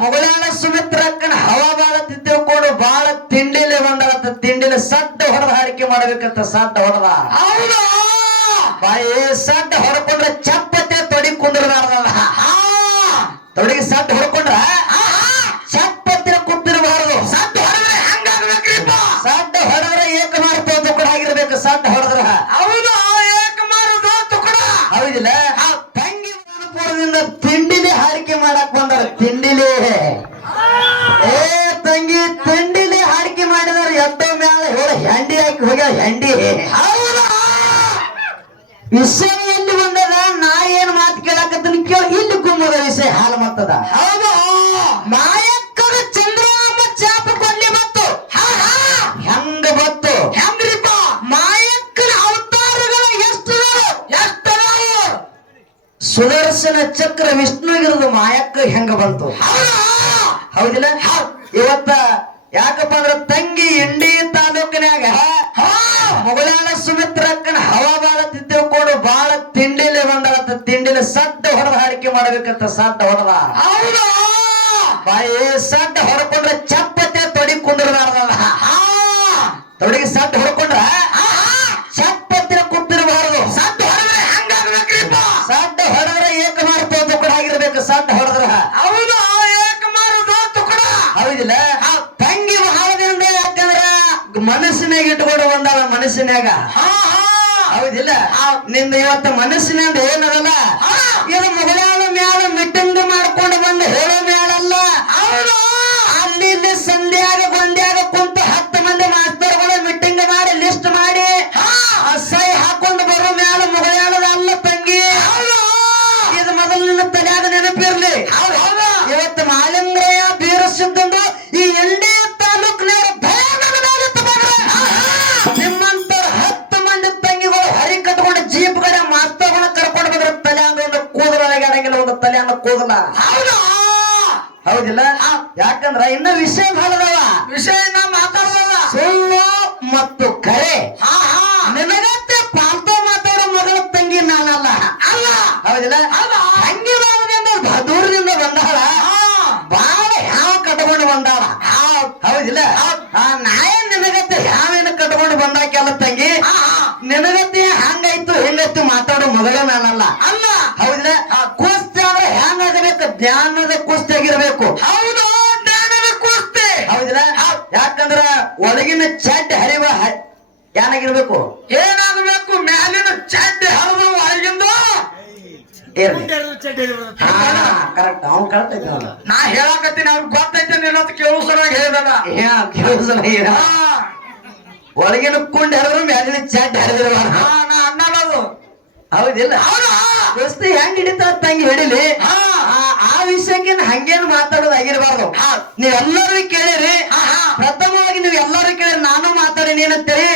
ಮೊಗಳಾಳ ಸುಮಿತ್ರಕ್ಕನ ಹವಾ ಬಾಳ ಕೂಡ ಬಾಳ ತಿಂಡಿಲೆ ಬಂದಾಳತ್ತ ತಿಂಡಿಲೆ ಸಡ್ಡ ಹೊಡೆದ ಹಾರಿಕೆ ಮಾಡ್ಬೇಕಂತ ಸಡ್ಡ ಹೊಡೆದ. ಹೌದಾ? ಬಾಯಿ ಸಡ್ಡ ಹೊಡ್ಕೊಂಡ್ರೆ ಚಪ್ಪತ್ತೆ ತೊಡಿ ಆ ತೊಡಿಗೆ ಸಡ್ಡ ಹೊಡ್ಕೊಂಡ್ರ ಚಪ್ಪತ್ತಿನ ಕುಂತಿರಬಾರದು ಸಡ್ಡ ಹೊಡೆದ್ರೆ ಹಂಗಾಗ್ಬೇಕ್ರಿಪ್ಪ. ಸಡ್ಡ ಹೊಡೆದ್ರೆ ಏಕ ಮಾಡ್ತೋ ತುಕಡ ಆಗಿರ್ಬೇಕು ಸಡ್ಡ ಹೊಡೆದ್ರ. ಹೌದು? ಏಕ ಮಾರುದು ತುಕಡ. ಹೌದಿಲ್ಲ? ತಂಗಿ ಪೂರ್ವದಿಂದ ತಿಂಡಿನೇ ಹಾರಿಕೆ ಮಾಡಕ್ ಬಂದಾರ ತಿಂಡಿಲಿ ಏ ತಂಗಿ ತಿಂಡಿಲಿ ಹಾಡಿಕೆ ಮಾಡಿದಾರ ಎದ್ದೋ ಮ್ಯಾಲ ಹೇಳ ಹೋಗ್ಯಾವ ಹೆಂಡಿ ಹೌದಾ? ವಿಷಯ ಎಲ್ಲಿ ಬಂದದ ನಾ ಏನ್ ಮಾತು ಕೇಳಾಕತ್ತನ ಕೇಳ. ಇಲ್ಲಿ ಗುಮ್ಮದ ವಿಷಯ ಹಾಲು ಮತ್ತದ. ಹೌದು? ಮಾಯಕ್ಕನ ಚಂದ್ರ ಚಾಪ ಕೊಡ್ಲಿ ಹಾ ಹೆಂಗ ಬತ್ತು ಹೆಂಗ್ರಿಪ್ಪ? ಮಾಯಕ್ಕನ ಅವತಾರಗಳ ಎಷ್ಟು ಎಷ್ಟು ಸುದರ್ಶನ ಚಕ್ರ ವಿಷ್ಣುಗಿರದು ಮಾಯಕ್ಕ ಹೆಂಗ ಬಂತು? ಹೌದಾ? ಹೌದಿಲ್ಲ? ಇವತ್ತ ಯಾಕಪ್ಪ ಅಂದ್ರ ತಂಗಿ ಮೊಗಳಾಳ ಸುಮಿತ್ರಕ್ಕನ ಹವಾ ಬಾಳ ಕೊಡು ಬಾಳ ತಿಂಡಿಲಿ ಬಂದಳತ್ತ ತಿಂಡಿಲಿ ಸಡ್ಡ ಹೊಡೆದ ಹಾಡಿಕೆ ಮಾಡ್ಬೇಕಂತ ಸಡ್ಡ ಹೊಡೆದ. ಬಾಯಿ ಸಡ್ಡ ಹೊಡ್ಕೊಂಡ್ರೆ ಚಪ್ಪತ್ತೆ ತೊಡಿ ಹಾ. ತೊಡಿಗೆ ಸಡ್ಡ ಹೊಡ್ಕೊಂಡ್ರ ಮನಸ್ಸಿನಾಗ ಹೌದಿಲ್ಲ? ನಿಂದ ಇವತ್ತು ಮನಸ್ಸಿನಿಂದ ಏನದಲ್ಲ. ಇದು ಮೊಗಲಾಳ ಮ್ಯಾಲ ಮೆಟ್ಟಿಂದ ಮಾಡ್ಕೊಂಡು ಹೌದಾ. ಹೌದಿಲ್ಲ? ಯಾಕಂದ್ರ ಇನ್ನ ವಿಷಯ ಬಹಳ ವಿಷಯ ಮಾತಾಡೋದ ಸುಳ್ಳು ಮತ್ತು ಕರೆ ಹಾ ಹಾ ನಿನಗತ್ತೆ ಪಾಲ್ತು ಮಾತಾಡೋ ಮಗಳ ತಂಗಿ ನಾನಲ್ಲ ಅಲ್ಲ ಹೌದಿಲ್ಲ ಅಲ್ಲ. ತಂಗಿ ಬಾಳದಿಂದ ದೂರದಿಂದ ಬಂದಾಳ ಹಾ ಬಾಳ ಯಾವ ಕಟ್ಕೊಂಡು ಬಂದಾಳ ಹೌದಿಲ್ಲ ಆ ನಾಯ ನಿನಗತ್ತೆ ಯಾವೇನು ಕಟ್ಕೊಂಡು ಬಂದಾಕೆಲ್ಲ ತಂಗಿ ಹಾ, ಹಾ. ನಿನಗತ್ತೆ ಹಂಗಾಯ್ತು ಹಿಂಗಾಯ್ತು ಮಾತಾಡೋ ಮಗಳ ನಾನಲ್ಲ ಅಲ್ಲ ಹೌದಿಲ್ಲ ಕುಸ್ತಿ ಅಂದ್ರೆ ಹೆಂಗಾಗಬೇಕು ಜ್ಞಾನದ ಕುಸ್ತಿ ಆಗಿರ್ಬೇಕು ಹೌದು ಜ್ಞಾನದ ಕುಸ್ತಿ ಹೌದಿಲ್ಲ ಯಾಕಂದ್ರ ಒಳಗಿನ ಚಡ್ಡ ಹರಿವ ಹ- ಏನಾಗಿರ್ಬೇಕು ಏನಾಗಬೇಕು ಮ್ಯಾಲಿನ ಚಡ್ಡಿ ಹರಿದು ಒಳಗಿಂದು ಇರ್ಲಿ ಕರೆಕ್ಟ್ ಅವ್ನು ಕರೆಕ್ಟ್ ಐತಿ ಅವ್ನು. ನಾ ಹೇಳಕತ್ತೀನಿ ಅವ್ರಿಗೆ ಗೊತ್ತೈತೆ ನಿನ್ನ ಕೇಳಿಸೋರಾಗ ಹೇಳ್ದಲ್ಲ. ಹಾ. ಒಳಗಿನ ಕುಂಡ ಹರಿದ್ರು ಮ್ಯಾಲಿನ ಚಾಟ್ ಹರಿದ್ರು ಹಾ, ನಾ ಅನ್ನೋದು ಹೌದಿಲ್ಲ? ಹೌದಾ ಕುಸ್ತಿ ಹೆಂಗ್ ಹಿಡಿತ ತಂಗಿ ಹಿಡಿಲಿ? ಹಾ. ಆ- ಆ ವಿಷಯಕ್ಕೆ ಹಂಗೇನು ಮಾತಾಡೋದು ಆಗಿರಬಾರ್ದು ನೀವೆಲ್ಲರೂ ಕೇಳಿರಿ. ಪ್ರಥಮವಾಗಿ ನೀವು ಎಲ್ಲರೂ ಕೇಳಿ ನಾನು ಮಾತಾಡಿ ಏನಂತೀರಿ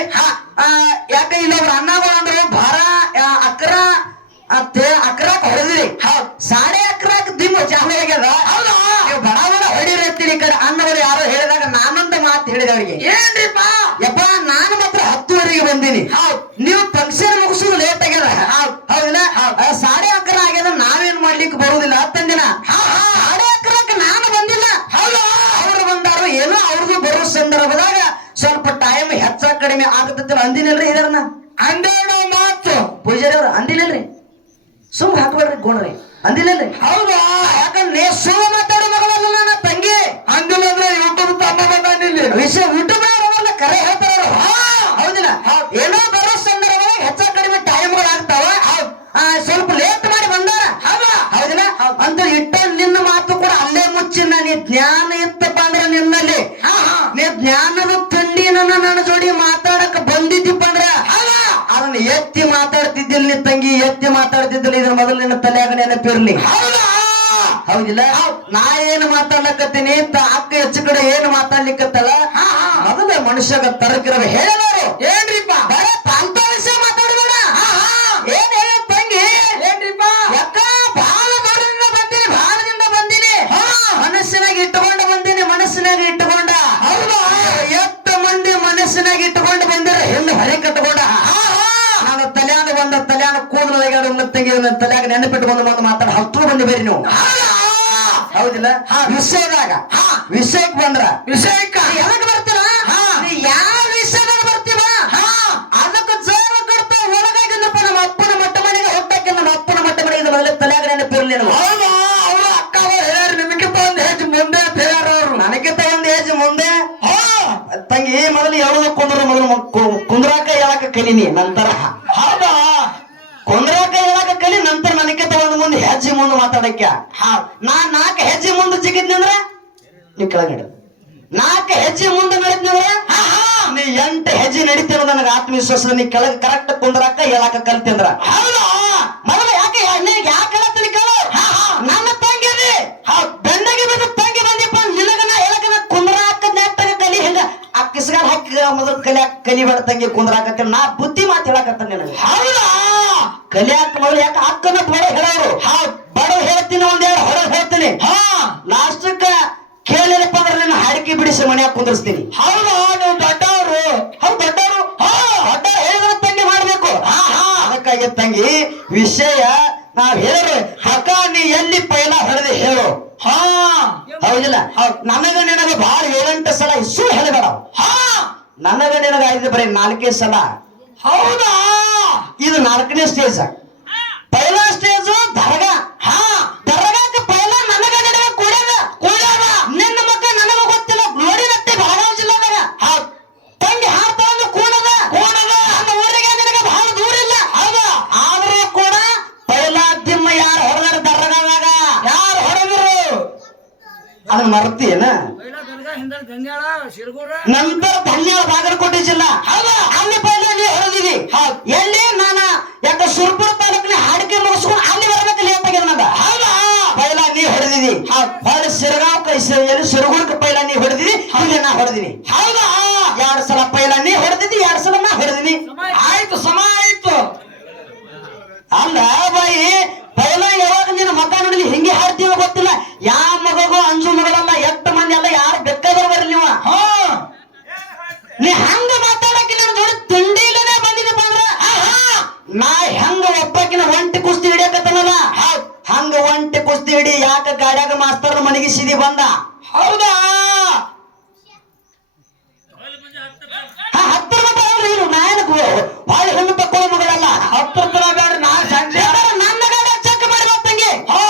ಆ, ಯಾಕ ಇಲ್ಲೊಬ್ರು ಅಣ್ಣಗಳು ಅಂದ್ರು ಭಾರ ಆ, ಅಕ್ರ ಆ, ತೇ- ಅಕ್ರಾಕ್ ಹೊಡೆದ್ರಿ ಸಾಡೆ ಅಕ್ರಾಕ್ ದಿಮ್ಮ ಚಾಮೆ ಆಗ್ಯದ ಹೌದಾ? ನೀವು ಬಡ ಬಡ ಹೊಡಿರತ್ತೀರಿ ಈ ಕಡೆ ಅಣ್ಣವರು ಯಾರೋ ಹೇಳಿದಾಗ ನಾನೊಂದು ಮಾತು ಹೇಳಿದೆ ಅವರಿಗೆ ಏನ್ರಿಪ್ಪ ಯಪ್ಪ ನಾನು ಮಾತ್ರ ಹತ್ತುವರೆಗೆ ಬಂದೀನಿ ನೀವು ಫಂಕ್ಷನ್ ಮುಗಿಸೋದು ಲೇಟ್ ಆಗ್ಯದ ಹೌದಿಲ್ಲ ಆ, ಸಾಡೆ ಅಕ್ರ ಆಗ್ಯದ ನಾವೇನ್ ಸಾಡೆ ಅಕ್ರಕ್ಕೆ ನಾನು ಬಂದಿಲ್ಲ. ಅವರು ಬಂದಾರು ಏನೋ ಅವ್ರಿಗೂ ಬರೋ ಸಂದರ್ಭದಾಗ ಸ್ವಲ್ಪ ಟೈಮ್ ಹೆಚ್ಚ ಕಡಿಮೆ ಆಗತ್ತಿಲ್ಲ ಅಂದಿನಲ್ರಿ ಇದನ್ನ ಹನ್ನೆರಡು ಮಾತು. ಪೂಜಾರಿ ಅವ್ರ ಅಂದಿಲ್ಲಲ್ರಿ ಸುಮ್ ಹಾಕ್ಬೇಡ್ರಿ ಗೋಣ್ರಿ. ಅಂದಿಲ್ಲಲ್ರಿ ಹೌದಾ? ಯಾಕಂದ್ರೆ ಸುಮ್ ಮಾತಾಡೋ ಮಗಳಲ್ಲ ನನ್ನ ತಂಗಿ. ಅಂದಿಲ್ಲ ಅಂದ್ರೆ ಯೂಟ್ಯೂಬ್ ತಮ್ಮ ಬಂದಿಲ್ಲ ವಿಷಯ ಯೂಟ್ಯೂಬ್ ಕರೆ ಹೇಳ್ತಾರ. ಎತ್ತಿ ಮಾತಾಡ್ತಿದ್ದಿಲ್ಲ ಇದ್ರ ಮೊದಲು ನಿನ್ನ ತಲೆಯಾಗ ನೆನಪಿರ್ಲಿ ಹೌದಿಲ್ಲ? ನಾ ಏನ್ ಮಾತಾಡ್ಲಕತ್ತೀನಿ ಅಕ್ಕ ಹೆಚ್ಚು ಕಡೆ ಏನ್ ಮಾತಾಡ್ಲಿಕ್ಕತ್ತಲ್ಲ? ಮೊದಲ ಮನುಷ್ಯಗ ತರಕಿರವ ಹೇಳೋರು. ಮಾತಾಡ ಹತ್ತು ಬಂದಿ ಬೇರೆ ನೀವು. ಹೌದಿಲ್ಲ? ವಿಷಯದಾಗ. ವಿಷಯಕ್ಕೆ ಬಂದ್ರ. ವಿಷಯಕ್ಕೆ? ಎದಕ್ ಬರ್ತೀರ? ಯಾವ ವಿಷಯದಾಗ ಬರ್ತೀವ? ಅದಕ್ಕೆ ಜೋರ ಕಡ್ತಾ ಒಳಗಾಗಿಂದಪ್ಪ ನಮ್ಮ ಅಪ್ಪನ ಮಟ್ಟ ಮನೆಗೆ ಹೊಟ್ಟಕ್ಕೆ ನಮ್ಮ ಅಪ್ಪನ ಮಟ್ಟ ಮನೆಗೆ ಮೊದಲೇ ತಲೆಯಾಗ ನೆನಪಿರ್ಲಿ ನಮ್ಗೆ. ಹೌದಾ? ಅವರು ಅಕ್ಕ ಹೇಳ್ಯಾರ ನಿಮಗಿಂತ ಒಂದ್ ಹೆಜ್ಜೆ ಮುಂದೆ ಅಂತ ಹೇಳ್ಯಾರ ಅವ್ರು. ನನಗಿಂತ ಒಂದ್ ಏಜ್ ಮುಂದೆ? ಹಾ. ತಂಗಿ ಮೊದಲು ಹೇಳೋದು ಕುಂದ್ರ ಮೊದಲು ಕುಂದ್ರಾಕ ಹೇಳಕ ಕಲಿನಿ ನಂತರ ಹೌದಾ? ಕುಂದ್ರಾಕ ಹೆಜ್ಜೆ ಮುಂದೆ ಹಾ, ನಾ ನಾಲ್ಕು ಹೆಜ್ಜೆ ಮುಂದೆ ಜಿಗಿದ್ನಿ ಅಂದ್ರ ನೀ ಕೆಳಗಡೆ ನಾಲ್ಕು ಹೆಜ್ಜೆ ಮುಂದೆ ನಡೀದ್ನಂದ್ರ ನೀ ಎಂಟು ಹೆಜ್ಜೆ ನಡೀತಿರೋ ನನಗೆ ಆತ್ಮವಿಶ್ವಾಸ ನೀ ಕೆಳಗೆ ಕರೆಕ್ಟ್ ಕುಂದ್ರಾಕ, ಹೇಳಕ ಕಲ್ತಿ ಅಂದ್ರ ಹೌದಾ? ಮೊದಲು ಯಾಕೆ, ನಿನಗೆ ಯಾಕೆ ಹೇಳತ್ತೀನಿ ಕೇಳು. ನನ್ನ ಹಾ ಬೆಂಡಗೆ ಬಿದ್ದು ತಂಗಿ ಬಂದಿಪ್ಪ ನಿನಗ ನಾ ಹೇಳಕ ಕುಂದ್ರಾಕ ನೆಟ್ಟಾಗ ಕಲಿ ಹೆಂಗ? ಆ ಕಿಸ್ಗಾಲ್ ಹಾಕಿ ಮೊದಲು ಕಲಿಯಾಕ ಕಲಿಬೇಡ ತಂಗಿ ಕುಂದ್ರಾಕ ನಾ ಬುದ್ಧಿ ಮಾತು ಹೇಳಕತ್ತ ನಿನಗೆ. ಹೌದಾ? ಕಲಿಯಾಕ ಯಾಕೆ ಅಕ್ಕನ ಬಡ ಹೇಳೋರು? ಹಾ ಬಡ ಹೇಳ್ತೀನಿ ಒಂದ್ ಹೇಳ ಹೊರಗೆ ಹೇಳ್ತೀನಿ. ಹಾ. ಲಾಸ್ಟಕ್ಕ ಕೇಳಿರಪ್ಪ ಅಂದ್ರೆ ನಿನ್ನ ಹಾಡಿಕೆ ಬಿಡಿಸಿ ಮನ್ಯಾಗ ಕುಂದಿರ್ಸ್ತೀನಿ. ಹೌದಾ ನೀವು ದೊಡ್ಡವರು. ಹೌದು ದೊಡ್ಡವರು? ದೊಡ್ಡ ಹೇಳಿದ್ರೆ ತಂಗಿ ಮಾಡ್ಬೇಕು. ಅದಕ್ಕಾಗಿ ತಂಗಿ ವಿಷಯ ನಾವ್ ಹೇಳು ಹಕ ನೀ ಎಲ್ಲಿ ಪೈಲ ಹೊಡೆದು ಹೇಳು. ಹಾ. ಹೌದಿಲ್ಲ? ನನಗ ನಿನಗ ಬಹಳ ಏಳೆಂಟು ಸಲ ಇಸು ಹೇಳಬೇಡ ಹಾ. ನನಗ ನಿನಗ ಐದು ಬರೀ ನಾಲ್ಕೇ ಸಲ ಹೌದಾ? ಇದು ನಾಲ್ಕನೇ ಸ್ಟೇಜ್ ಪೈಲ ಸ್ಟೇಜ್ ದರ್ಗ. ಹಾ ದರ್ಗಕ್ಕೆ ಪೈಲ ನನಗ ನಡೆಯ ಕೂಡ್ಯಾಗ ಕೂಡ್ಯಾಗ ನಿನ್ನ ಮಕ್ಕ ನನಗ ಗೊತ್ತಿಲ್ಲ. ನೋಡಿರತ್ತೆ ಬೆಳಗಾವಿ ಜಿಲ್ಲಾದಾಗ. ಹೌದು ತಂಗಿ ಹಾಡ್ತಾ ಅಂದ್ರೆ ಕೂಡದ? ಕೂಡದ. ನಮ್ಮ ಊರಿಗೆ ನಿನಗ ಬಹಳ ದೂರ ಇಲ್ಲ. ಹೌದು. ಆದ್ರೂ ಕೂಡ ಪೈಲ ದಿಮ್ಮ ಯಾರು ಹೊಡೆದಾರ ದರ್ಗದಾಗ? ಯಾರು ಹೊಡೆದ್ರು? ಅದನ್ನ ಮರ್ತಿಯೇನ? ನಂತರ ಧನ್ಯಾಳ ಬಾಗಲಕೋಟೆ ಜಿಲ್ಲಾ. ಹೌದಾ. ಕೈ ಎಲ್ಲಿ ಸಿರಗುಳಕ ಪೈಲ ನೀ ಹೊಡೆದಿದಿ ಹಂಗೆ ನಾ ಹೊಡೆದಿನಿ. ಹೌದಾ? ಎರಡ್ ಸಲ ಪೈಲ ನೀ ಹೊಡೆದಿದಿ ಎರಡ್ ಸಲ ನಾ ಹೊಡೆದಿನಿ. ಆಯ್ತು ಸಮ ಆಯ್ತು ಅಲ್ಲ ಬಾಯಿ ಪೈಲ ಯಾವಾಗ ನೀನು ಮಗ ನೋಡಲಿ ಹಿಂಗೆ ಹಾಡ್ತೀವ ಗೊತ್ತಿಲ್ಲ. ಯಾವ ಮಗಗೂ ಅಂಜು ಮಗಳಲ್ಲ ಎತ್ತ ಮಂದಿ ಅಲ್ಲ ಯಾರು ಬೇಕಾದ್ರೂ ಬರ್ಲಿ ನೀವ. ಹಾ. ನೀ ಹಂಗ ಮಾತಾಡಕ್ಕೆ ನನ್ನ ಜೋಡಿ ತಿಂಡಿ ಇಲ್ಲದೆ ಬಂದಿದ್ದಪ್ಪ ಅಂದ್ರ ಆಹಾ, ನಾ ಹೆಂಗ ಒಬ್ಬಕಿನ ಒಂಟಿ ಕುಸ್ತಿ ಹಿಡಿಯಕತ್ತನಲ್ಲ. ಹಂಗ ಒಂಟಿ ಕುಸ್ತಿ ಹಿಡಿ ಯಾಕ ಗಾಡ್ಯಾಗ ಮಾಸ್ತರ್ ಮನೆಗೆ ಸಿದಿ ಬಂದ? ಹೌದಾ? ಹಾ, ಹತ್ತರ ಮಟ್ಟ ಅವ್ರು ಇರು ನಾಯನಕ್ ಹೊಳ್ಳಿ ಹೆಣ್ಣು ತಕ್ಕೊಳ್ಳೋ ಮಗಳಲ್ಲ. ಹತ್ತು ತರ ಬೇಡ ನಾ ಸಂಜೆ. ನನ್ನ ಗಾಡ ಚೆಕ್ ಮಾಡಿ ತಂಗಿ ಹಾ.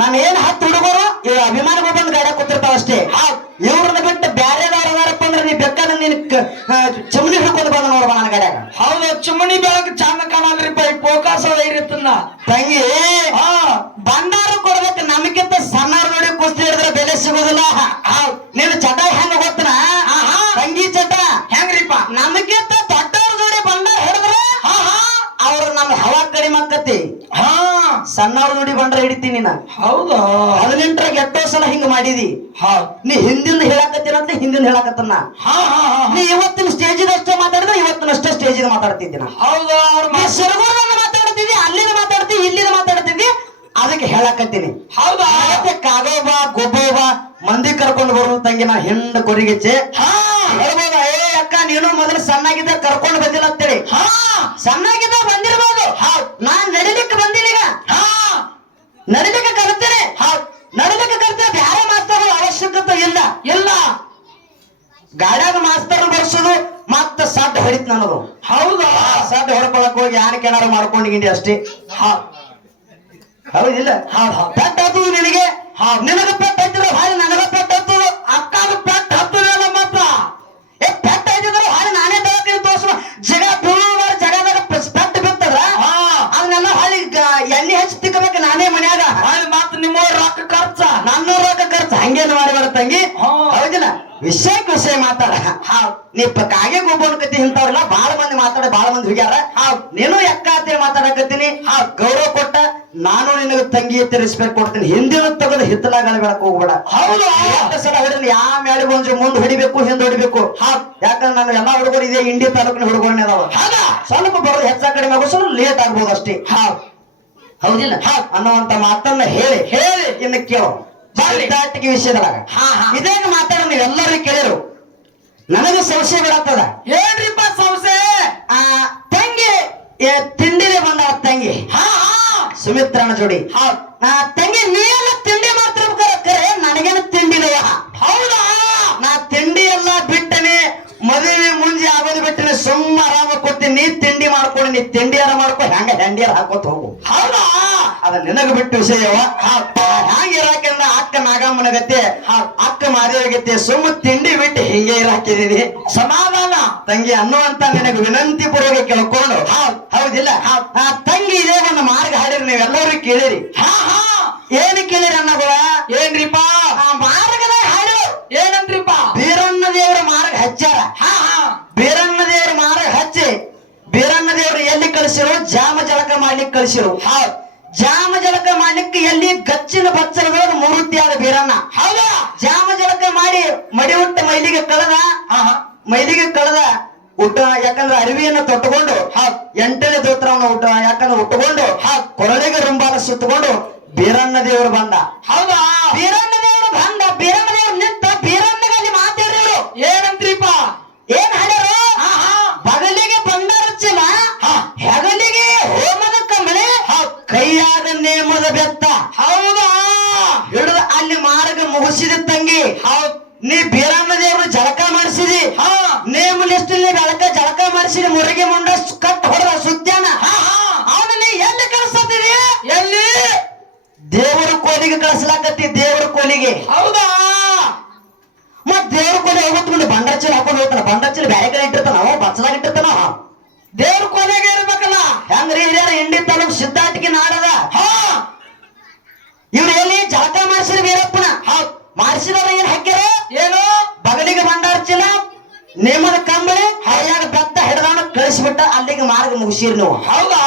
ನಾನು ಏನ್ ಹತ್ತು ಹುಡುಗರು? ಇವ್ರ ಅಭಿಮಾನಿಗಳು ಬಂದು ಗಾಡ ಕೂತಿರ್ತಾವ ಅಷ್ಟೇ. ಇವ್ರನ್ನ ಬಿಟ್ಟು ಬ್ಯಾರೆದವ್ರು ಅದಾರಪ್ಪ ಅಂದ್ರೆ ನೀ ಬೇಕಾದ್ರೆ ನೀನ್ ಚಮನಿ ಹಿಡ್ಕೊಂಡು ಬಂದ ನೋಡ್ಬ ನನ್ನ ಗಾಡ್ಯಾಗ. ಹೌದು ಚಿಮಣಿ ಬೆಳಕು ಚಂದ ಕಾಣಲ್ರಿಪ್ಪ ಈ ಅದ ಇರುತ್ತನ್ನ ತಂಗಿ. ಹಾ ಬಂಡಾರ ಕೊಡ್ಬೇಕು ನಮಗಿಂತ ಸಣ್ಣವ್ರ ನೋಡಿ ಕುಸ್ತಿ ಹಿಡಿದ್ರೆ ಬೆಲೆ ಸಿಗೋದಿಲ್ಲ ನೀನು ಚಟ ಹೆಂಗ ಗೊತ್ತನ? ತಂಗಿ ಚಟ ಹೆಂಗ್ರಿಪ್ಪ? ನಮಗಿಂತ ದೊಡ್ಡವ್ರ ಜೋಡಿ ಹಾ ಹಿಡಿದ್ರೆ ಅವ್ರು ನಮ್ಮ ಹವಾ ಕಡಿಮೆ ಆಕತಿ ಹಾ. ಸಣ್ಣವ್ರ ಜೋಡಿ ಬಂಡ್ರ ಹಿಡಿತೀನಿ ನಾ ಹೌದಾ? ಹದಿನೆಂಟರಾಗ ಎಷ್ಟೋ ಸಲ ಹಿಂಗ ಮಾಡಿದಿ. ಹಾ. ನೀ ಹಿಂದಿಂದ ಹೇಳಕತ್ತೀನಂತ ಅಂತ ಹಿಂದಿಂದ ಹಾ ಹಾ ಹಾ ನೀ ಇವತ್ತಿನ ಸ್ಟೇಜ್ ಅಷ್ಟೇ ಮಾತಾಡಿದ್ರೆ ಇವತ್ತಿನ ಅಷ್ಟೇ ಸ್ಟೇಜಿದ ಮಾತಾಡ್ತಿದ್ದಿ ನಾ. ಹೌದಾ? ಅವ್ರ ಮಾತಾಡ್ತಿದ್ದಿ ಅಲ್ಲಿಂದ ಮಾತಾಡ್ತಿ ಇಲ್ಲಿಂದ ಮಾತಾಡ್ತಿದ್ದಿ ಅದಕ್ಕೆ ಹೇಳಕತ್ತೀನಿ. ಹೌದಾ? ಬಾ ಕಾಗೋಬ ಬಾ ಮಂದಿ ಕರ್ಕೊಂಡು ಬರೋ ತಂಗಿ ನಾ ಹೆಂಡ ಕೊರಿಗೆಚ್ಚೆ ಹಾ. ಹೇಳ್ಬೋದ ಏ ಅಕ್ಕ ನೀನು ಮೊದಲು ಸಣ್ಣಾಗಿದ್ದ ಕರ್ಕೊಂಡು ಬಂದಿಲ್ಲ ಅಂತೇಳಿ. ಹಾ. ಸಣ್ಣಾಗಿದ್ದ ಬಂದಿರ್ಬೋದು. ನಾನ್ ನಡಿಲಿಕ್ಕೆ ಬಂದಿಲ್ಲ ಈಗ. ಹಾ. ನಡಿಲಿಕ್ಕೆ ಕರ್ತೇನೆ. ನಡಿಲಿಕ್ಕೆ ಕರ್ತೇನೆ. ಬ್ಯಾರೆ ಮಾಸ್ತರ್ ಅವಶ್ಯಕತೆ ಇಲ್ಲ. ಇಲ್ಲ. ಗಾಡ್ಯಾಗ ಮಾಸ್ತರ್ ಬರ್ಸೋದು ಮತ್ತ ಸಡ್ ಹೊಡಿತ್ ನನ್ನದು. ಹೌದಾ? ಸಡ್ ಹೊಡ್ಕೊಳಕ್ ಹೋಗಿ ಯಾರ ಕೆನಾರು ಮಾಡ್ಕೊಂಡಿಗಿಂಡಿ ಅಷ್ಟೇ. ಹಾ. ಹೌದಿಲ್ಲ? ಪೆಟ್ ಹತ್ತು ನಿನಗೆ? ನಿನಗ ಪೆಟ್ ಹತ್ತಿದ್ರೆ ಹಾಳಿ ನನಗ ಪೆಟ್ ಹತ್ತು ಅಕ್ಕನ ಪೆಟ್ ಹತ್ತದ ಮತ್ತ ಏ ಪೆಟ್ ಹತ್ತಿದ್ರೆ ಹಾಳಿ ನಾನೇ ತಗೋತೀನಿ ತೋರ್ಸುವ ಜಗ ಬೀಳುವ ಜಗದಾಗ ಪೆಟ್ ಬಿತ್ತದ ಹಾ. ಅವನ್ನೆಲ್ಲ ಹಾಳಿ ಎಣ್ಣೆ ಹಚ್ಚಿ ತಿಕ್ಕಬೇಕು? ನಾನೇ ಮನ್ಯಾಗ. ಅಲ್ಲಿ ಮತ್ತ ನಿಮ್ಮ ರೊಕ್ಕ ಖರ್ಚ. ನನ್ನ ರೊಕ್ಕ ಖರ್ಚ ಹಂಗೇನು ಮಾಡಿ ತಂಗಿ? ಹಾ. ಹೌದಿಲ್ಲ? ವಿಷಯಕ್ಕೆ ವಿಷಯ ಮಾತಾಡ. ನೀ ಪ ಕಾಗೆ ಗೊಬ್ಬನ ಕತಿ ಇಂಥವ್ರೆಲ್ಲ ಬಾಳ ಮಂದಿ ಮಾತಾಡ ಬಾಳ ಮಂದಿ ಹೋಗ್ಯಾರ ನೀನು ಎಕ್ಕ ಅಂತೇಳಿ ಮಾತಾಡಕತ್ತೀನಿ. ಗೌರವ ಕೊಟ್ಟ ನಾನು ನಿನಗೆ ತಂಗಿ ಎತ್ತಿ ರೆಸ್ಪೆಕ್ಟ್ ಕೊಡ್ತೀನಿ. ಹಿಂದಿನ ತಗದ ಹಿತ್ತಲಾಗಳ ಬೆಳಕ್ ಹೋಗ್ಬೇಡ. ಹೌದು. ಸರ್ ಸಲ ಯಾ ಯಾವ ಮ್ಯಾಳಿಗೆ ಒಂಚೂರು ಮುಂದೆ ಹೊಡಿಬೇಕು ಹಿಂದೆ ಹೊಡಿಬೇಕು. ಯಾಕಂದ್ರೆ ನಾನು ಎಲ್ಲಾ ಹುಡುಗರು ಇದೆ ಇಂಡಿಯಾ ತಾಲೂಕಿನ ಹುಡುಗರನ್ನೇ ಅದಾವ. ಸ್ವಲ್ಪ ಬರೋದು ಹೆಚ್ಚ ಕಡಿಮೆ ಆಗೋ ಸ್ವಲ್ಪ ಲೇಟ್ ಆಗ್ಬೋದು ಅಷ್ಟೇ. ಹೌದಿಲ್ಲ? ಅನ್ನುವಂತ ಮಾತನ್ನ ಹೇಳಿ. ಹೇಳಿ. ಇನ್ನು ಕೇಳು. ದಾಟಿಗೆ ವಿಷಯದೊಳಗ. ಹಾ ಮಾತಾಡ ನೀವು ಎಲ್ಲರೂ ಕೇಳಿರು. ನನಗೆ ಸಂಶಯ ಬಿಡತ್ತದ ಹೇಳ್ರಿಪ್ಪ ಸಂಸ್ಥೆ ಆ ತಂಗಿ ತಿಂಡಿಗೆ ಬಂದ ತಂಗಿ. ಹಾ ಹಾ. ಸುಮಿತ್ರನ ಜೋಡಿ. ಹೌದು. ನಾ ತಂಗಿ ನೀನು ತಿಂಡಿ ಮಾತ್ರ ನನಗೇನು ತಿಂಡಿ ಇಲ್ಲ ಹೌದಾ? ನಾ ತಿಂಡಿ ಎಲ್ಲ ಬಿಟ್ಟನೆ ಮದುವೆ ಮುಂಜಿ ಆಗೋದು ಬಿಟ್ಟನೆ ಸುಮ್ಮ ಆರಾಮ ಕೊಡ್ತೀನಿ ನೀ ತಿಂಡಿ ಮಾಡ್ಕೊಂಡು ನೀ ತಿಂಡಿಯಾರ ಮಾಡ್ಕೊ ಹೆಂಗ ಹೆಂಡಿಯಾರ ಹಾಕೋತ ಹೋಗು. ಹೌದಾ? ಅದ ನಿನಗ ಬಿಟ್ಟು ವಿಷಯವ ಹ್ಯಾಂಗ ಇರಾಕಿಂದ ಅಕ್ಕ ನಾಗಮ್ಮನ ಗತಿ ಅಕ್ಕ ಮಾರಿ ಗತಿ ಸುಮ್ಮ ತಿಂಡಿ ಬಿಟ್ಟು ಹಿಂಗೆ ಇರಾಕಿದೀನಿ. ಸಮಾಧಾನ ತಂಗಿ ಅನ್ನುವಂತ ನಿನಗೆ ವಿನಂತಿ ಪೂರ್ವಕ ಕೇಳ್ಕೊಂಡು ಹೌದಿಲ್ಲ? ಆ ತಂಗಿ ಇದೇ ಒಂದು ಮಾರ್ಗ ಹಾಡಿರಿ ನೀವೆಲ್ಲರೂ ಕೇಳಿರಿ. ಹಾ ಹಾ. ಏನು ಕೇಳಿರಿ ಅನ್ನಗಳ ಏನ್ರಿಪಾ ಆ ಮಾರ್ಗದ ಹಾಡು. ಏನಂತ್ರಿಪ್ಪ? ಬೀರಣ್ಣ ದೇವರ ಮಾರ್ಗ ಹಚ್ಚಾರ. ಹಾ ಹಾ. ಬೀರಣ್ಣ ದೇವರ ಮಾರ್ಗ ಹಚ್ಚಿ ಬೀರಣ್ಣ ದೇವರು ಎಲ್ಲಿ ಕಳಿಸಿರು ಜಾಮ ಜಳಕ ಮಾಡ್ಲಿಕ್ಕೆ ಕಳಿಸಿರು. ಹೌದ್. ಜಾಮ ಜಳಕ ಮಾಡ್ಲಿಕ್ಕೆ ಎಲ್ಲಿ ಗಚ್ಚಿನ ಬಚ್ಚಲದೊಳಗ ಮೂರ್ತಿ ಆದ ಬೀರಣ್ಣ ಹೌದಾ ಜಾಮ ಜಳಕ ಮಾಡಿ ಮಡಿ ಉಟ್ಟ ಮೈಲಿಗೆ ಕಳೆದ ಹಾ ಹಾ ಮೈಲಿಗೆ ಕಳೆದ ಊಟ ಯಾಕಂದ್ರೆ ಅರಿವಿಯನ್ನು ತೊಟ್ಟುಕೊಂಡು ಹಾ ಎಂಟನೇ ದೋತ್ರವನ್ನು ಊಟ ಯಾಕಂದ್ರೆ ಉಟ್ಟುಕೊಂಡು ಹಾ ಕೊರಳಿಗೆ ರುಂಬಾಲ ಸುತ್ತಕೊಂಡು ಬೀರಣ್ಣ ದೇವರು ಬಂದ. ಹೌದಾ? ಬೀರಣ್ಣ ದೇವರು ಬಂದ. ಬೀರಣ್ಣ ದೇವರು ನಿಂತ ಬೀರಣ್ಣಗಲ್ಲಿ ಮಾತಾಡಿದ್ರು ಏನಂತ್ರಿಪ್ಪ ಏನ್ ಹಾಡ್ಯಾರು ಹಾ ಹಾ ಬಗಲಿಗೆ ಬಂಗಾರ ಚೀಲ ಹೆಗಲಿಗೆ ಹೋಮದ ಕಂಬಳಿ ಕೈಯಾದ ನೇಮದ ಬೆತ್ತ. ಹೌದಾ? ಹಿಡಿದ ಅಲ್ಲಿ ಮಾರ್ಗ ಮುಗಿಸಿದ ತಂಗಿ ಹೌದ್ ನೀ ಬೀರಣ್ಣ ದೇವರು ಜಳಕ ಮಾಡಿಸಿದಿ ಹಾ ನೇಮ ಲಿಸ್ಟ್ ಜಳಕ ಜಳಕ ಮಾಡಿಸಿದಿ ಮುರುಗಿ ಮುಂಡ ಕಟ್ ಹೊಡೆದ ಸುತ್ಯಾನ ಹಾ ಹಾ ಅವನ ನೀ ಎಲ್ಲಿ ಕಳಿಸತ್ತಿದಿ ಎಲ್ಲಿ ದೇವರ ಕೋಲಿಗೆ ಕಳಿಸ್ಲಾಕತ್ತಿ ದೇವರ ಕೋಲಿಗೆ ಹೌದಾ ಮತ್ ದೇವ್ರ ಕೋಲಿ ಹೋಗ್ಬಿಟ್ಟು ಬಂಡಾರ ಚೀಲ ಹಾಕೊಂಡು ಹೋಗ್ತಾನ ಬಂಡಾರ ಚೀಲ ಬ್ಯಾರೆ ಕಡೆ ಇಟ್ಟಿರ್ತಾನ ಅವ ಬಚ್ಚದಾಗ ಇಟ್ಟಿರ್ತಾನ. ದೇವ್ರ ಕೊನೆಗೆ ಇರ್ಬೇಕಲ್ಲ ಹೆಂಗ್ರಿ ಹಿರಿಯರ ಎಂಡಿ ತಾಲೂಕ್ ಸಿದ್ದಾಟಿಗೆ ನಾಡದ? ಇವ್ರು ಎಲ್ಲಿ ಜಳಕ ಮಾಡಿಸಿದ ವೀರಪ್ಪನ? ಮಾಡಿಸಿದವ್ರ ಏನ್ ಹಾಕ್ಯಾರ ಏನು? ಬಗಲಿಗೆ ಭಂಡಾರ ಚೀಲ ನೇಮದ ಕಂಬಳಿ ಹಳ್ಳಿಯಾಗ ಬೆತ್ತ ಹಿಡ್ದಾಣ ಕಳಿಸ್ಬಿಟ್ಟ ಅಲ್ಲಿಗೆ ಮಾರ್ಗ ಮುಗಿಸಿರ್ ನೀವು. ಹೌದಾ?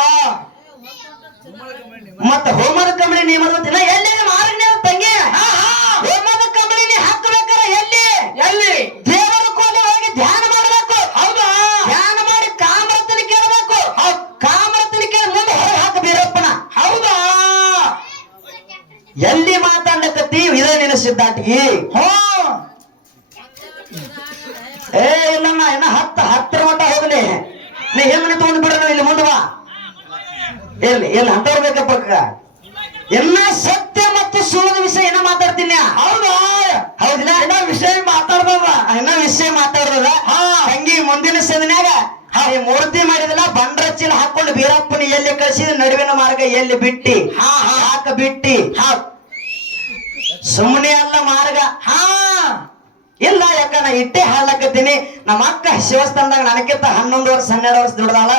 ಮತ್ತ ಹೋಮದ ಕಂಬಳಿ ನೇಮದ ದಿನ ಎಲ್ಲಿ ಮಾರ್ಗ ಇರ್ಲಿ ಎಲ್ಲಿ ಅಂತವ್ರು ಬೇಕಪ್ಪ ಎಲ್ಲ ಸತ್ಯ ಮತ್ತು ಸುಳ್ಳ ವಿಷಯ ಏನ ಮಾತಾಡ್ತೀನಿ. ಹೌದಾ? ಹೌದಿಲ್ಲ ಇನ್ನ ವಿಷಯ ಮಾತಾಡ್ದವ ಇನ್ನ ವಿಷಯ ಮಾತಾಡ್ರದ ಹಂಗಿ ಮುಂದಿನ ಸದನ್ಯಾಗ ಈ ಮೂರ್ತಿ ಮಾಡಿದಲ್ಲ ಬಂಡ್ರ ಚೀಲ ಹಾಕೊಂಡು ಬೀರಪ್ಪನ ಎಲ್ಲಿ ಕಳಿಸಿದ ನಡುವಿನ ಮಾರ್ಗ ಎಲ್ಲಿ ಬಿಟ್ಟಿ? ಹಾ, ಹಾ. ಹಾಕ ಬಿಟ್ಟಿ? ಹಾ. ಸುಮ್ಮನೆ ಅಲ್ಲ ಮಾರ್ಗ. ಹಾ. ಇಲ್ಲ ಯಾಕ ನಾ ಇಟ್ಟೆ ಹಾಡ್ಲಕತ್ತೀನಿ ನಮ್ಮ ಅಕ್ಕ ಶಿವಸ್ಥಾನದಾಗ ನನಗಿಂತ ಹನ್ನೊಂದು ವರ್ಷ ಹನ್ನೆರಡು ವರ್ಷ ದುಡ್ದಾಳ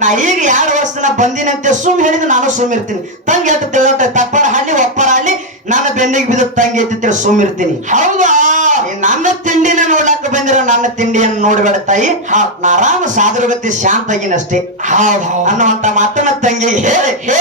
ನಾ ಈಗ ಎರಡು ವರ್ಷ ಬಂದಿನಂತೆ ಸುಮ್ ಹೇಳಿದ ನಾನು ಸುಮ್ ಇರ್ತೀನಿ. ತಂಗಿ ಅಂತ ತಿಳಿದ ತಪ್ಪರ ಹಾಲಿ ಒಪ್ಪರ ಹಾಲಿ ನನ್ನ ಬೆನ್ನಿಗೆ ಬಿದ್ದ ತಂಗಿ ಅಂತ ಸುಮ್ ಇರ್ತೀನಿ. ಹೌದಾ? ನನ್ನ ತಿಂಡಿನ ನೋಡಕ್ ಬಂದಿರೋ ನನ್ನ ತಿಂಡಿಯನ್ನು ನೋಡ್ಬೇಡ ತಾಯಿ. ನಾ ಆರಾಮ ಸಾಧುರಗತಿ ಶಾಂತ ಆಗಿನಷ್ಟೇ ಹೌದ್ ಹೌದ್. ಅನ್ನುವಂತ ಮಾತನ್ನ ತಂಗಿ ಹೇಳಿ. ಹೇ.